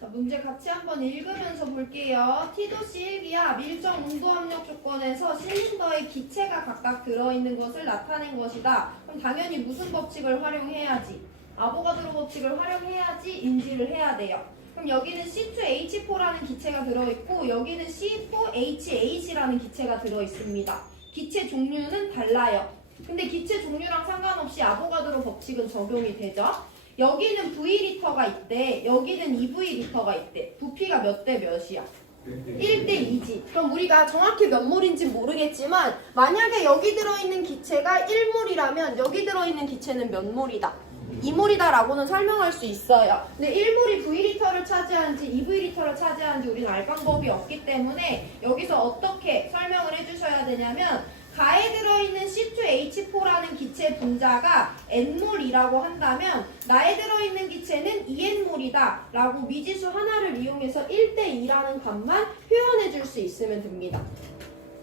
자, 문제 같이 한번 읽으면서 볼게요. T도씨 1기압 일정 온도 압력 조건에서 실린더의 기체가 각각 들어있는 것을 나타낸 것이다. 그럼 당연히 무슨 법칙을 활용해야지? 아보가드로 법칙을 활용해야지 인지를 해야 돼요. 그럼 여기는 C2H4라는 기체가 들어있고 여기는 C4HH라는 기체가 들어있습니다. 기체 종류는 달라요. 근데 기체 종류랑 상관없이 아보가드로 법칙은 적용이 되죠. 여기는 V리터가 있대. 여기는 2V리터가 있대. 부피가 몇 대 몇이야? 1대 2지. 그럼 우리가 정확히 몇 몰인지 모르겠지만 만약에 여기 들어있는 기체가 1몰이라면 여기 들어있는 기체는 몇 몰이다? 2몰이다 라고는 설명할 수 있어요. 근데 1몰이 V리터를 차지하는지 2V리터를 차지하는지 우리는 알 방법이 없기 때문에 여기서 어떻게 설명을 해주셔야 되냐면 가에 들어있는 C2H4라는 기체 분자가 N몰이라고 한다면 나에 들어있는 기체는 2N몰이다 라고 미지수 하나를 이용해서 1대2라는 값만 표현해 줄 수 있으면 됩니다.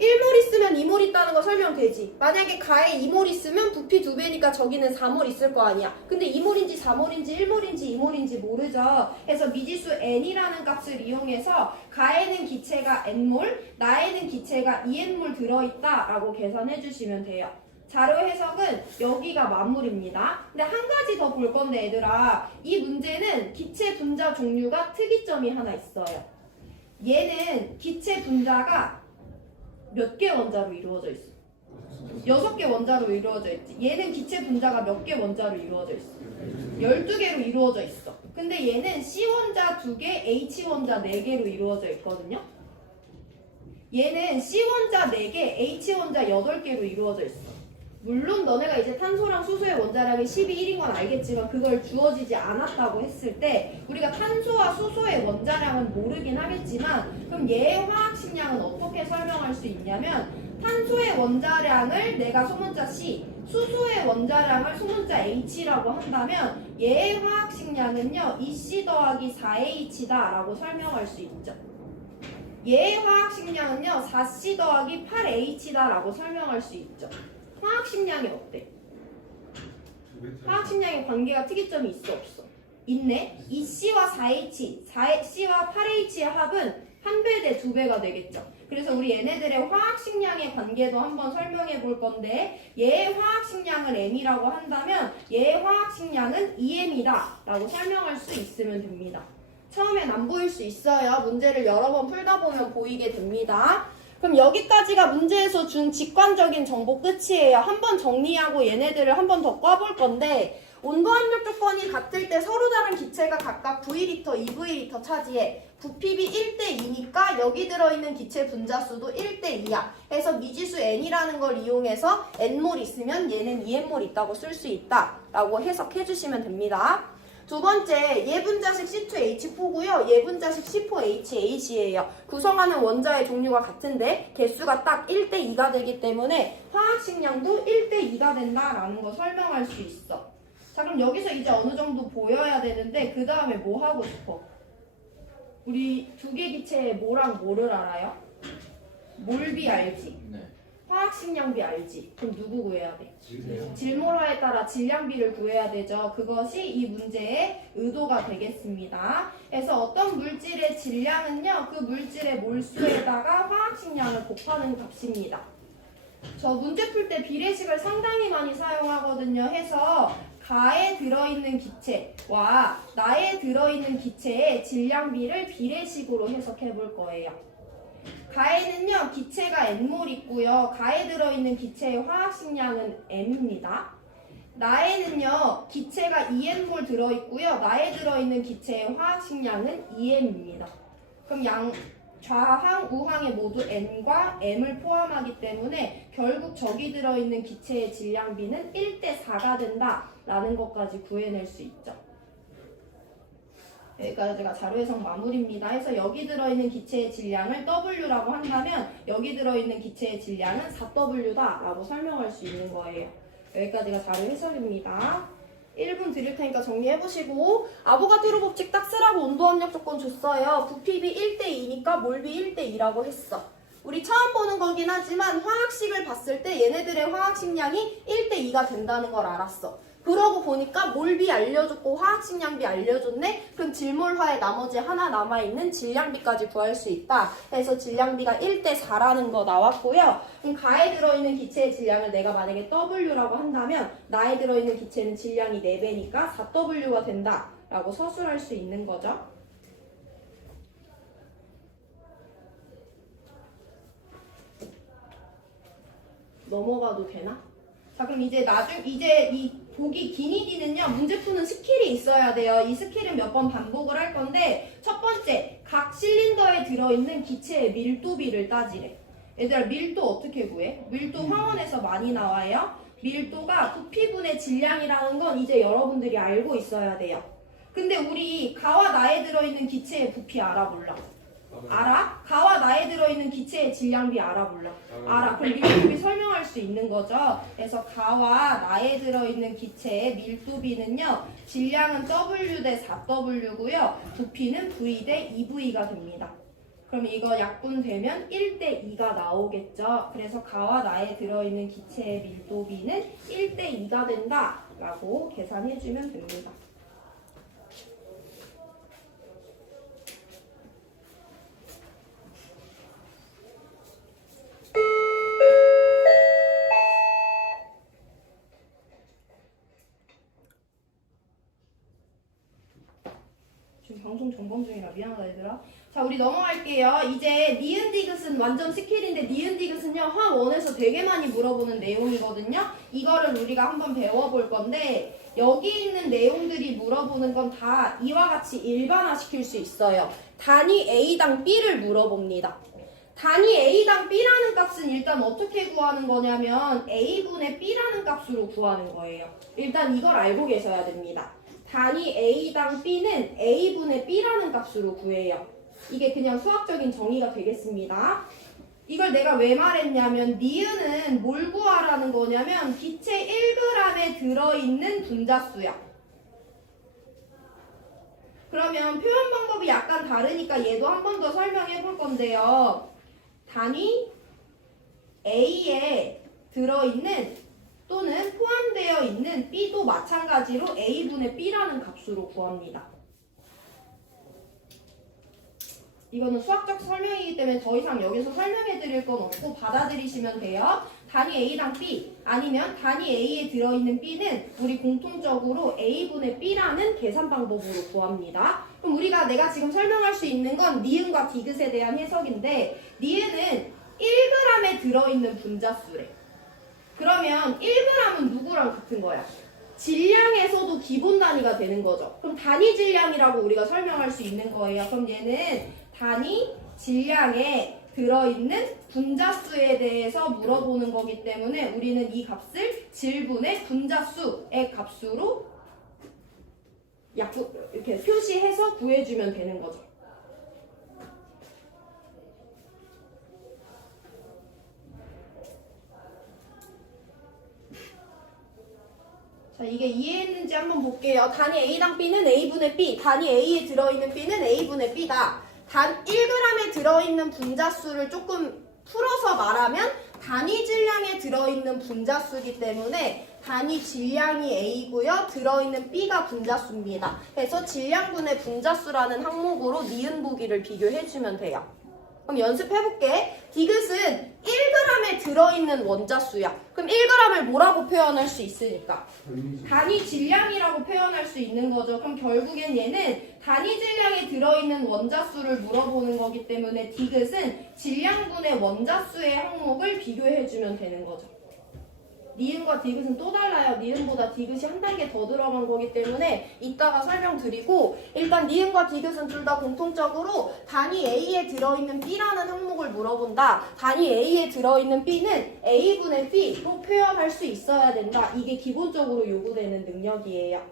1몰 있으면 2몰 있다는 거 설명되지. 만약에 가에 2몰 있으면 부피 2배니까 저기는 4몰 있을 거 아니야. 근데 2몰인지 4몰인지 1몰인지 2몰인지 모르죠. 그래서 미지수 n이라는 값을 이용해서 가에는 기체가 n몰, 나에는 기체가 2n몰 들어있다 라고 계산해 주시면 돼요. 자료 해석은 여기가 마무리입니다. 근데 한 가지 더 볼 건데 얘들아, 이 문제는 기체 분자 종류가 특이점이 하나 있어요. 얘는 기체 분자가 몇 개 원자로 이루어져 있어? 6개 원자로 이루어져 있지. 얘는 기체 분자가 몇 개 원자로 이루어져 있어? 12개로 이루어져 있어. 근데 얘는 C원자 2개, H원자 4개로 이루어져 있거든요. 얘는 C원자 4개, H원자 8개로 이루어져 있어. 물론 너네가 이제 탄소랑 수소의 원자량이 12, 1인 건 알겠지만 그걸 주어지지 않았다고 했을 때 우리가 탄소와 수소의 원자량은 모르긴 하겠지만 그럼 얘의 화학식량은 어떻게 설명할 수 있냐면 탄소의 원자량을 내가 소문자 C, 수소의 원자량을 소문자 H라고 한다면 얘의 화학식량은요 2C 더하기 4H다 라고 설명할 수 있죠. 얘의 화학식량은요 4C 더하기 8H다 라고 설명할 수 있죠. 화학식량이 어때? 화학식량의 관계가 특이점이 있어 없어? 있네. 2C와 4H, 4C와 8H의 합은 1배 대 2배가 되겠죠. 그래서 우리 얘네들의 화학식량의 관계도 한번 설명해 볼 건데 얘의 화학식량을 M이라고 한다면 얘의 화학식량은 2M이다 라고 설명할 수 있으면 됩니다. 처음엔 안 보일 수 있어요. 문제를 여러 번 풀다 보면 보이게 됩니다. 그럼 여기까지가 문제에서 준 직관적인 정보 끝이에요. 한번 정리하고 얘네들을 한번 더 꽈볼 건데 온도 압력 조건이 같을 때 서로 다른 기체가 각각 V리터, 2V리터 차지해. 부피비 1대2니까 여기 들어있는 기체 분자수도 1대2야. 해서 미지수 n이라는 걸 이용해서 n몰 있으면 얘는 2n몰 있다고 쓸 수 있다 라고 해석해 주시면 됩니다. 두 번째, 예분자식 C2H4고요. 예분자식 C4HH예요. 구성하는 원자의 종류가 같은데 개수가 딱 1대2가 되기 때문에 화학식량도 1대2가 된다라는 거 설명할 수 있어. 자, 그럼 여기서 이제 어느 정도 보여야 되는데 그 다음에 뭐 하고 싶어? 우리 두 개 기체에 뭐랑 뭐를 알아요? 몰비 알지? 네. 화학식량비 알지? 그럼 누구 구해야 돼? 질몰화에 따라 질량비를 구해야 되죠. 그것이 이 문제의 의도가 되겠습니다. 그래서 어떤 물질의 질량은요, 그 물질의 몰수에다가 화학식량을 곱하는 값입니다. 저 문제 풀 때 비례식을 상당히 많이 사용하거든요. 해서 가에 들어있는 기체와 나에 들어있는 기체의 질량비를 비례식으로 해석해 볼 거예요. 가에는요 기체가 n몰 있고요. 가에 들어있는 기체의 화학식량은 m입니다. 나에는요 기체가 2n몰 들어있고요. 나에 들어있는 기체의 화학식량은 2m입니다. 그럼 좌항, 우항에 모두 n과 m을 포함하기 때문에 결국 저기 들어있는 기체의 질량비는 1대4가 된다라는 것까지 구해낼 수 있죠. 여기까지가 자료 해석 마무리입니다. 해서 여기 들어있는 기체의 질량을 W라고 한다면 여기 들어있는 기체의 질량은 4W다 라고 설명할 수 있는 거예요. 여기까지가 자료 해석입니다. 1분 드릴 테니까 정리해보시고 아보가드로 법칙 딱 쓰라고 온도압력 조건 줬어요. 부피비 1대2니까 몰비 1대2라고 했어. 우리 처음 보는 거긴 하지만 화학식을 봤을 때 얘네들의 화학식량이 1대2가 된다는 걸 알았어. 그러고 보니까 몰비 알려줬고 화학식량비 알려줬네? 그럼 질몰화에 나머지 하나 남아있는 질량비까지 구할 수 있다. 그래서 질량비가 1대4라는 거 나왔고요. 그럼 가에 들어있는 기체의 질량을 내가 만약에 W라고 한다면 나에 들어있는 기체는 질량이 4배니까 4W가 된다 라고 서술할 수 있는 거죠. 넘어가도 되나? 자, 그럼 이제 이 보기 기니디는요, 문제 푸는 스킬이 있어야 돼요. 이 스킬은 몇 번 반복을 할 건데, 첫 번째, 각 실린더에 들어있는 기체의 밀도비를 따지래. 얘들아, 밀도 어떻게 구해? 밀도 황원에서 많이 나와요. 밀도가 부피분의 질량이라는 건 이제 여러분들이 알고 있어야 돼요. 근데 우리 가와 나에 들어있는 기체의 부피 알아, 몰라? 알아? 가와 나에 들어있는 기체의 질량비 알아, 몰라? 알아. 그럼 밀도비 설명할 수 있는 거죠. 그래서 가와 나에 들어있는 기체의 밀도비는요, 질량은 W 대 4W고요, 부피는 V 대 2V가 됩니다. 그럼 이거 약분되면 1대 2가 나오겠죠. 그래서 가와 나에 들어있는 기체의 밀도비는 1대 2가 된다 라고 계산해주면 됩니다. 지금 방송 점검 중이라 미안하다 얘들아. 자, 우리 넘어갈게요. 이제 니은 디귿은 완전 스킬인데 니은 디귿은요, 화원에서 되게 많이 물어보는 내용이거든요. 이거를 우리가 한번 배워볼 건데, 여기 있는 내용들이 물어보는 건 다 이와 같이 일반화시킬 수 있어요. 단위 A당 B를 물어봅니다. 단위 A당 B라는 값은 일단 어떻게 구하는 거냐면 A분의 B라는 값으로 구하는 거예요. 일단 이걸 알고 계셔야 됩니다. 단위 A당 B는 A분의 B라는 값으로 구해요. 이게 그냥 수학적인 정의가 되겠습니다. 이걸 내가 왜 말했냐면 니은은 뭘 구하라는 거냐면 기체 1g에 들어있는 분자수야. 그러면 표현 방법이 약간 다르니까 얘도 한 번 더 설명해 볼 건데요. 단위 A에 들어있는 또는 포함되어 있는 B도 마찬가지로 A분의 B라는 값으로 구합니다. 이거는 수학적 설명이기 때문에 더 이상 여기서 설명해 드릴 건 없고 받아들이시면 돼요. 단위 A당 B 아니면 단위 A에 들어있는 B는 우리 공통적으로 A분의 B라는 계산 방법으로 구합니다. 그럼 내가 지금 설명할 수 있는 건 니은과 디귿에 대한 해석인데 니은은 1g에 들어있는 분자수래. 그러면 1g은 누구랑 같은 거야? 질량에서도 기본 단위가 되는 거죠. 그럼 단위 질량이라고 우리가 설명할 수 있는 거예요. 그럼 얘는 단위 질량에 들어있는 분자수에 대해서 물어보는 거기 때문에 우리는 이 값을 질분의 분자수의 값으로 이렇게 표시해서 구해주면 되는 거죠. 자, 이게 이해했는지 한번 볼게요. 단위 A당 B는 A분의 B, 단위 A에 들어있는 B는 A분의 B다. 단 1g에 들어있는 분자수를 조금 풀어서 말하면 단위 질량에 들어있는 분자수이기 때문에 단위 질량이 A고요. 들어있는 B가 분자수입니다. 그래서 질량분의 분자수라는 항목으로 니은 보기를 비교해주면 돼요. 그럼 연습해볼게. 디귿은 1g에 들어있는 원자수야. 그럼 1g을 뭐라고 표현할 수 있으니까? 단위 질량이라고 표현할 수 있는 거죠. 그럼 결국엔 얘는 단위 질량에 들어있는 원자수를 물어보는 거기 때문에 디귿은 질량분의 원자수의 항목을 비교해주면 되는 거죠. 니은과 디귿은 또 달라요. 니은보다 디귿이 한 단계 더 들어간 거기 때문에 이따가 설명드리고 일단 니은과 디귿은 둘 다 공통적으로 단위 A에 들어있는 B라는 항목을 물어본다. 단위 A에 들어있는 B는 A분의 B로 표현할 수 있어야 된다. 이게 기본적으로 요구되는 능력이에요.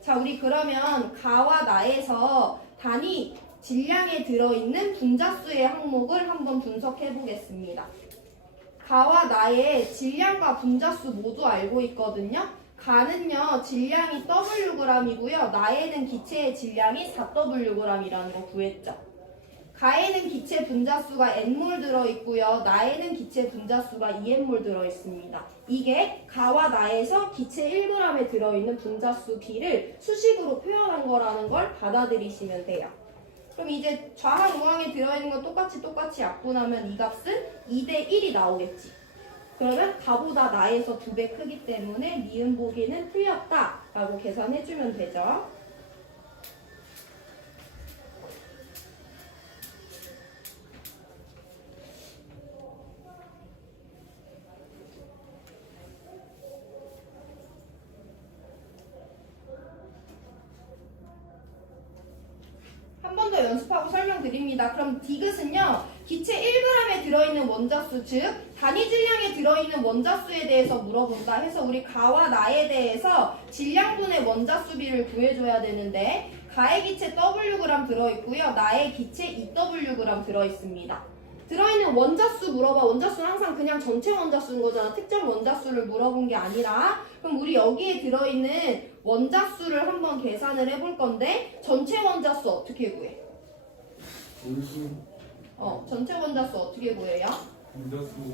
자, 우리 그러면 가와 나에서 단위 질량에 들어있는 분자수의 항목을 한번 분석해 보겠습니다. 가와 나의 질량과 분자수 모두 알고 있거든요. 가는요, 질량이 Wg이고요. 나에는 기체의 질량이 4Wg이라는 거 구했죠. 가에는 기체 분자수가 n몰 들어있고요. 나에는 기체 분자수가 2n몰 들어있습니다. 이게 가와 나에서 기체 1g에 들어있는 분자수 B를 수식으로 표현한 거라는 걸 받아들이시면 돼요. 그럼 이제 좌항 우항에 들어있는 거 똑같이 약분하면 이 값은 2대 1이 나오겠지. 그러면 가보다 나에서 2배 크기 때문에 니은 보기는 틀렸다 라고 계산해주면 되죠. 한 번 더 연습하고 설명드립니다. 그럼 디귿은요, 기체 1g에 들어있는 원자수, 즉 단위 질량에 들어있는 원자수에 대해서 물어본다 해서 우리 가와 나에 대해서 질량분의 원자수비를 구해줘야 되는데, 가의 기체 Wg 들어있고요, 나의 기체 2Wg 들어있습니다. 들어있는 원자수 물어봐. 원자수는 항상 그냥 전체 원자수인 거잖아. 특정 원자수를 물어본 게 아니라. 그럼 우리 여기에 들어있는 원자수를 한번 계산을 해볼 건데, 전체 원자수 어떻게 구해? 전체 원자수 어떻게 구해요?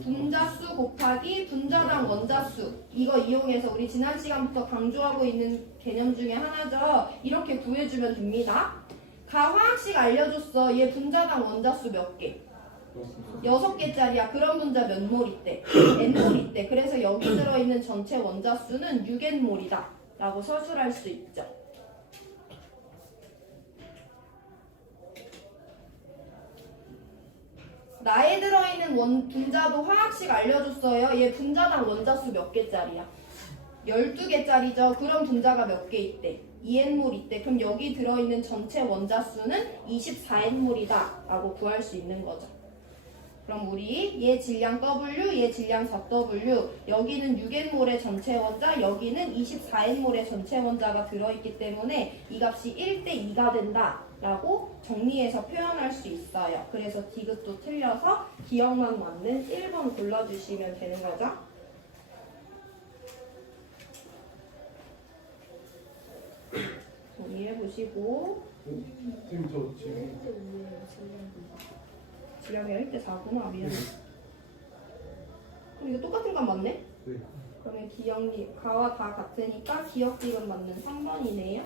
분자수 곱하기 분자당 원자수. 이거 이용해서 우리 지난 시간부터 강조하고 있는 개념 중에 하나죠. 이렇게 구해주면 됩니다. 가 화학식 알려줬어. 얘 분자당 원자수 몇 개? 6개짜리야. 그런 분자 몇 몰 있대? n몰 있대. 그래서 여기 들어있는 전체 원자수는 6n몰이다 라고 서술할 수 있죠. 나에 들어있는 분자도 화학식 알려줬어요. 얘 분자당 원자수 몇 개짜리야? 12개짜리죠. 그럼 분자가 몇 개 있대? 2n몰 있대. 그럼 여기 들어있는 전체 원자수는 24n몰이다 라고 구할 수 있는 거죠. 그럼 우리 얘 질량 W, 얘 질량 4W, 여기는 6n몰의 전체 원자, 여기는 24n몰의 전체 원자가 들어있기 때문에 이 값이 1대2가 된다 라고 정리해서 표현할 수 있어요. 그래서 디귿도 틀려서 기억만 맞는 1번 골라주시면 되는 거죠. 정리해보시고. 선생님 저 지금 질량이 1대4구나. 미안해. 그럼 이거 똑같은 값 맞네? 네. 그러면 기억리 가와 다 같으니까 기억 디귿 맞는 3번이네요.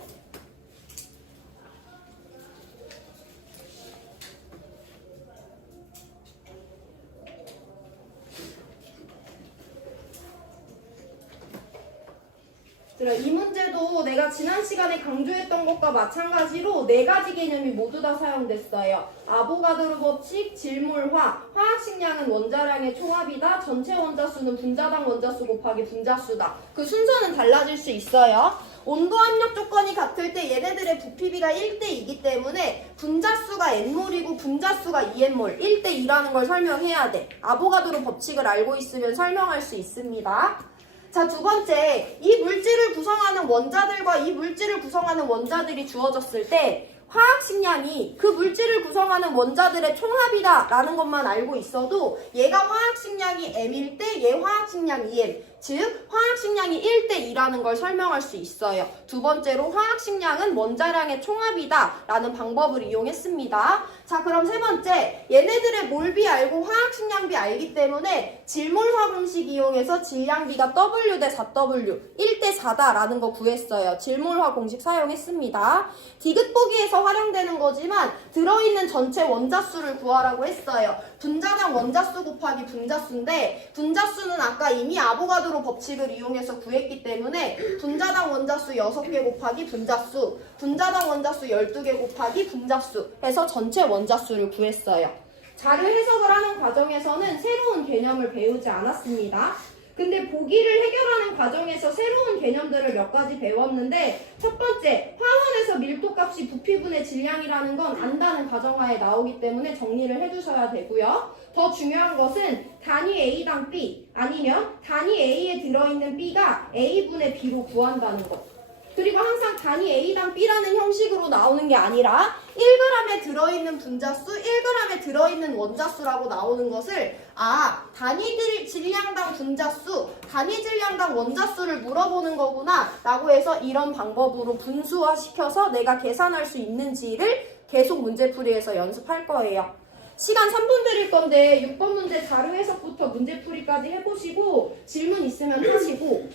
이 문제도 내가 지난 시간에 강조했던 것과 마찬가지로 4가지 개념이 모두 다 사용됐어요. 아보가드로 법칙, 질몰화, 화학식량은 원자량의 총합이다. 전체 원자수는 분자당 원자수 곱하기 분자수다. 그 순서는 달라질 수 있어요. 온도 압력 조건이 같을 때 얘네들의 부피비가 1대2이기 때문에 분자수가 n몰이고 분자수가 2n몰, 1대2라는 걸 설명해야 돼. 아보가드로 법칙을 알고 있으면 설명할 수 있습니다. 자, 두 번째, 이 물질을 구성하는 원자들과 이 물질을 구성하는 원자들이 주어졌을 때 화학식량이 그 물질을 구성하는 원자들의 총합이다 라는 것만 알고 있어도 얘가 화학식량이 m일 때 얘 화학식량이 m, 즉 화학식량이 1대2라는 걸 설명할 수 있어요. 두 번째로 화학식량은 원자량의 총합이다 라는 방법을 이용했습니다. 자, 그럼 세 번째, 얘네들의 몰비 알고 화학식량비 알기 때문에 질몰화 공식 이용해서 질량비가 W 대 4W 1대4다 라는 거 구했어요. 질몰화 공식 사용했습니다. 디귿 보기에서 활용되는 거지만 들어있는 전체 원자수를 구하라고 했어요. 분자당 원자수 곱하기 분자수인데 분자수는 아까 이미 아보가드로 법칙을 이용해서 구했기 때문에 분자당 원자수 6개 곱하기 분자수, 분자당 원자수 12개 곱하기 분자수 해서 전체 원자수를 구했어요. 자료 해석을 하는 과정에서는 새로운 개념을 배우지 않았습니다. 근데 보기를 해결하는 과정에서 새로운 개념들을 몇 가지 배웠는데, 첫 번째, 화원에서 밀도값이 부피분의 질량이라는 건 안다는 가정하에 나오기 때문에 정리를 해주셔야 되고요. 더 중요한 것은 단위 A당 B 아니면 단위 A에 들어있는 B가 A분의 B로 구한다는 것. 그리고 항상 단위 A당 B라는 형식으로 나오는 게 아니라 1g에 들어있는 분자수, 1g에 들어있는 원자수라고 나오는 것을 단위 질량당 분자수, 단위 질량당 원자수를 물어보는 거구나 라고 해서 이런 방법으로 분수화시켜서 내가 계산할 수 있는지를 계속 문제풀이해서 연습할 거예요. 시간 3분 드릴 건데 6번 문제 자료 해석부터 문제풀이까지 해보시고 질문 있으면 하시고